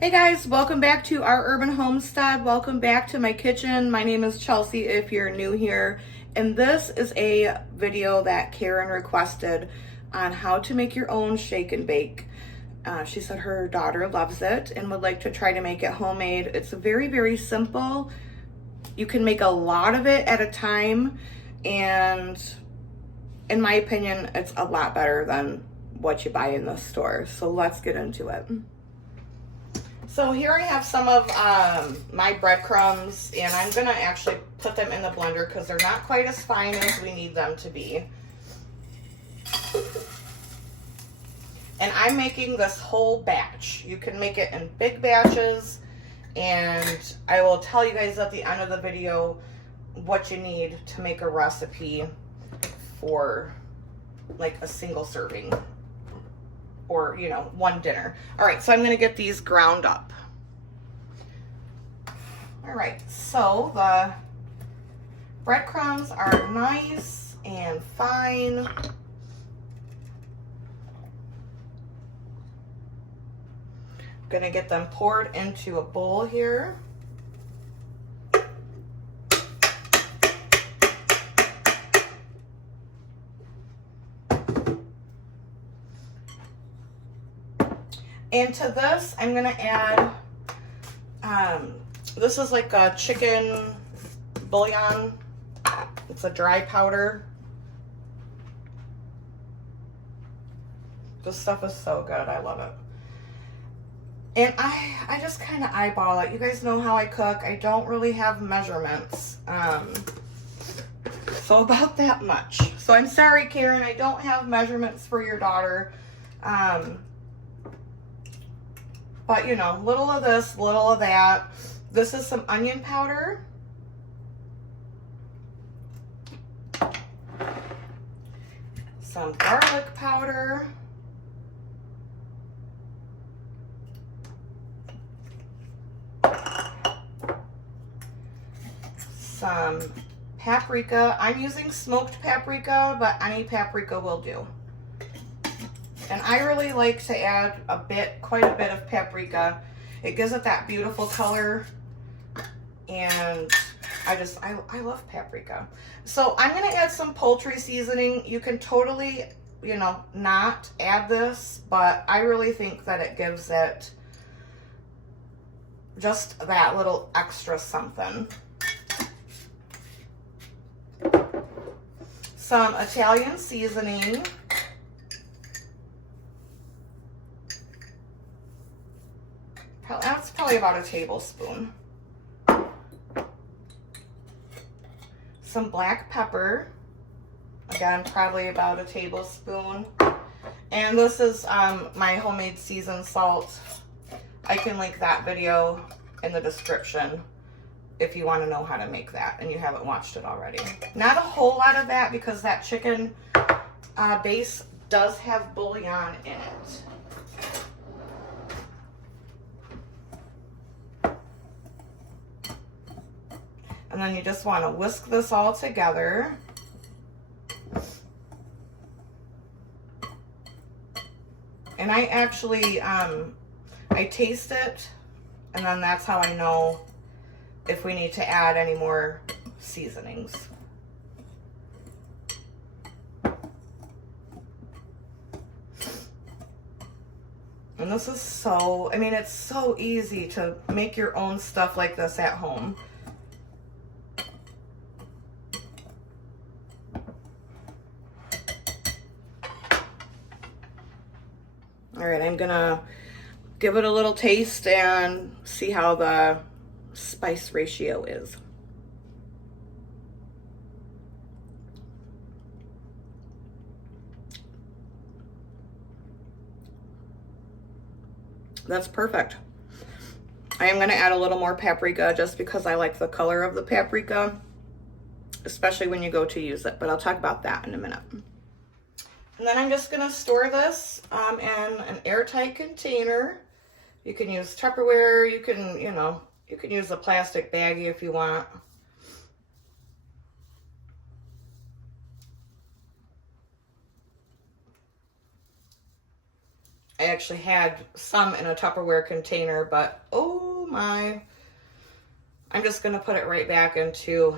Hey guys, welcome back to our urban homestead. Welcome back to my kitchen. My name is Chelsea if you're new here. And this is a video that Karen requested on how to make your own shake and bake. She said her daughter loves it and would like to try to make it homemade. It's very, very simple. You can make a lot of it at a time. And in my opinion, it's a lot better than what you buy in the store. So let's get into it. So here I have some of my breadcrumbs, and I'm going to actually put them in the blender because they're not quite as fine as we need them to be. And I'm making this whole batch. You can make it in big batches, and I will tell you guys at the end of the video what you need to make a recipe for like a single serving. Or, you know, one dinner. All right, so I'm gonna get these ground up. All right, so the breadcrumbs are nice and fine. Gonna get them poured into a bowl here. And to this, I'm gonna add, this is like a chicken bouillon. It's a dry powder. This stuff is so good, I love it. And I just kind of eyeball it. You guys know how I cook. I don't really have measurements. So about that much. So I'm sorry, Karen, I don't have measurements for your daughter. But, you know, little of this, little of that. This is some onion powder. Some garlic powder. Some paprika. I'm using smoked paprika, but any paprika will do. And I really like to add quite a bit of paprika. It gives it that beautiful color. And I love paprika. So I'm gonna add some poultry seasoning. You can totally, you know, not add this, but I really think that it gives it just that little extra something. Some Italian seasoning. That's probably about a tablespoon. Some black pepper. Again, probably about a tablespoon. And this is my homemade seasoned salt. I can link that video in the description if you want to know how to make that and you haven't watched it already. Not a whole lot of that because that chicken base does have bouillon in it. And then you just want to whisk this all together. And I actually, I taste it, and then that's how I know if we need to add any more seasonings. And this is so, I mean, it's so easy to make your own stuff like this at home. All right, I'm gonna give it a little taste and see how the spice ratio is. That's perfect. I am gonna add a little more paprika just because I like the color of the paprika, especially when you go to use it, but I'll talk about that in a minute. And then I'm just gonna store this in an airtight container. You can use Tupperware, you can, you know, you can use a plastic baggie if you want. I actually had some in a Tupperware container, but oh my, I'm just gonna put it right back into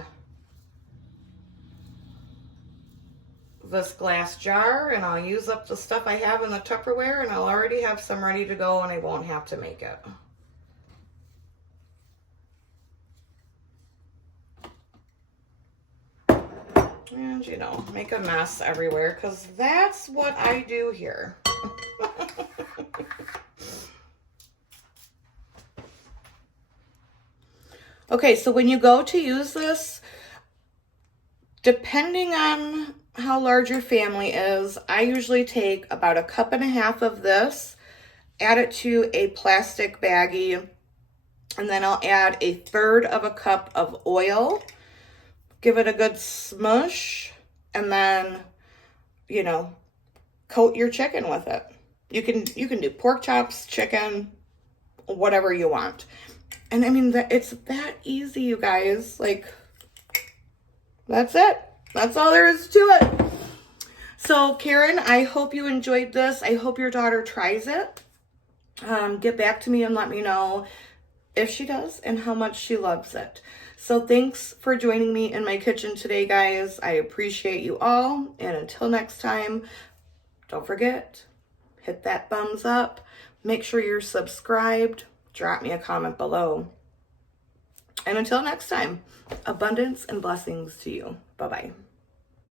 this glass jar, and I'll use up the stuff I have in the Tupperware, and I'll already have some ready to go, and I won't have to make it. And, you know, make a mess everywhere, because that's what I do here. Okay, so when you go to use this, depending on how large your family is, I usually take about 1.5 cups of this, add it to a plastic baggie, and then I'll add 1/3 cup of oil, give it a good smush, and then, you know, coat your chicken with it. You can do pork chops, chicken, whatever you want. And I mean, it's that easy, you guys. Like, that's it. That's all there is to it. So, Karen, I hope you enjoyed this. I hope your daughter tries it. Get back to me and let me know if she does and how much she loves it. So thanks for joining me in my kitchen today, guys. I appreciate you all. And until next time, don't forget, hit that thumbs up. Make sure you're subscribed. Drop me a comment below. And until next time, abundance and blessings to you. Bye-bye.